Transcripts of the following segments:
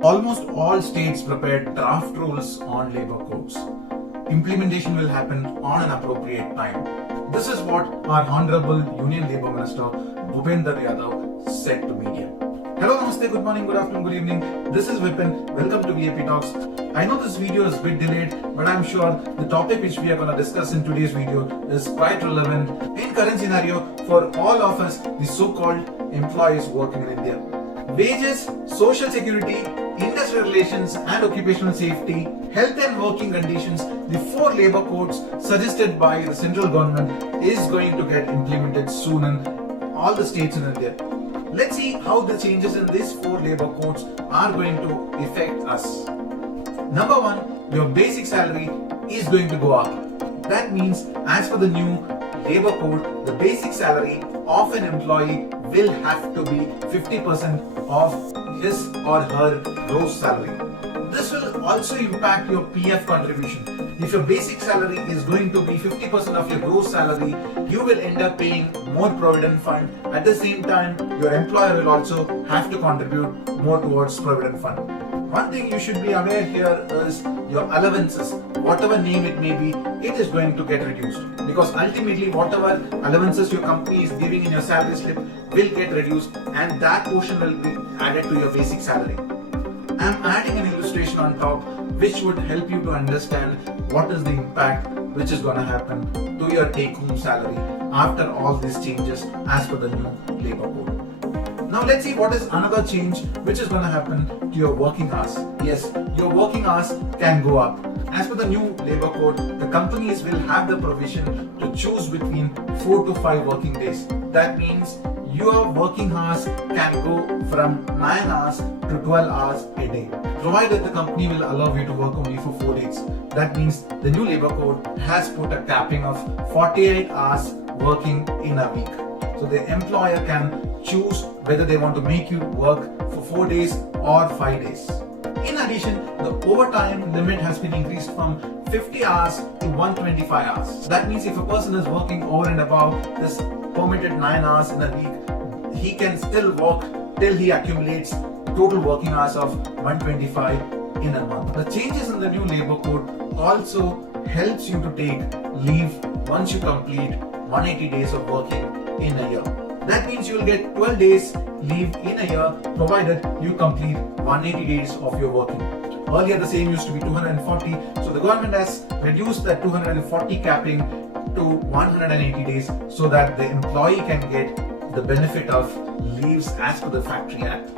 Almost all states prepared draft rules on labor codes. Implementation will happen on an appropriate time. This is what our Honorable Union Labour Minister Bhupender Yadav said to media. Hello, namaste, good morning, good afternoon, good evening. This is Vipin. Welcome to viptalks. I know this video is a bit delayed, but I'm sure the topic which we are going to discuss in today's video is quite relevant in current scenario for all of us, the so-called employees working in India. Wages, social security, industrial relations and occupational safety, health and working conditions, the 4 labor codes suggested by the central government is going to get implemented soon in all the states in India. Let's see how the changes in these 4 labor codes are going to affect us. Number 1, your basic salary is going to go up. That means as per the new labor code, the basic salary of an employee will have to be 50% of his or her gross salary. This will also impact your PF contribution. If your basic salary is going to be 50% of your gross salary, you will end up paying more provident fund. At the same time, your employer will also have to contribute more towards provident fund. One thing you should be aware here is your allowances, whatever name it may be, it is going to get reduced, because ultimately whatever allowances your company is giving in your salary slip will get reduced, and that portion will be added to your basic salary. I am adding an illustration on top which would help you to understand what is the impact which is going to happen to your take-home salary after all these changes as per the new labor code. Now let's see what is another change which is going to happen to your working hours. Yes, your working hours can go up. As per the new labor code, the companies will have the provision to choose between 4 to 5 working days. That means your working hours can go from 9 hours to 12 hours a day, provided the company will allow you to work only for 4 days. That means the new labor code has put a capping of 48 hours working in a week. So the employer can choose whether they want to make you work for 4 days or 5 days. In addition, the overtime limit has been increased from 50 hours to 125 hours. That means if a person is working over and above this permitted 9 hours in a week, he can still work till he accumulates total working hours of 125 in a month. The changes in the new labor code also helps you to take leave once you complete 180 days of working in a year. That means you will get 12 days leave in a year provided you complete 180 days of your working. Earlier the same used to be 240, so the government has reduced that 240 capping to 180 days so that the employee can get the benefit of leaves as per the Factory Act.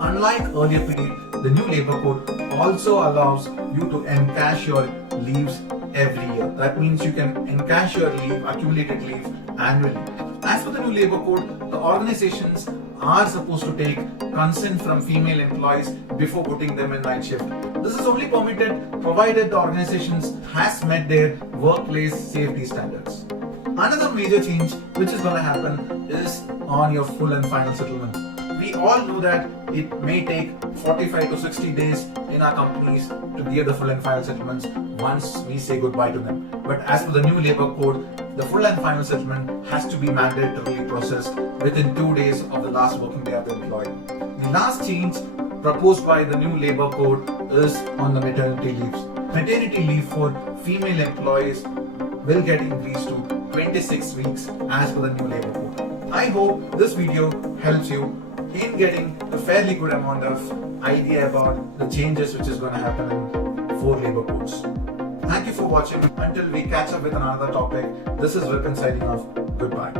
Unlike earlier period, the new labor code also allows you to encash your leaves every year. That means you can encash your leave, accumulated leave annually. As per the new labor code, the organizations are supposed to take consent from female employees before putting them in night shift. This is only permitted provided the organizations has met their workplace safety standards. Another major change which is going to happen is on your full and final settlement. We all know that it may take 45 to 60 days in our companies to give the full and final settlements once we say goodbye to them. But as per the new labor code, the full and final settlement has to be mandatorily processed within 2 days of the last working day of the employee. The last change proposed by the new labor code is on the maternity leaves. Maternity leave for female employees will get increased to 26 weeks as per the new labor code. I hope this video helps you in getting a fairly good amount of idea about the changes which is going to happen in 4 labor codes. Thank you for watching. Until we catch up with another topic, this is Vipin signing off. Goodbye.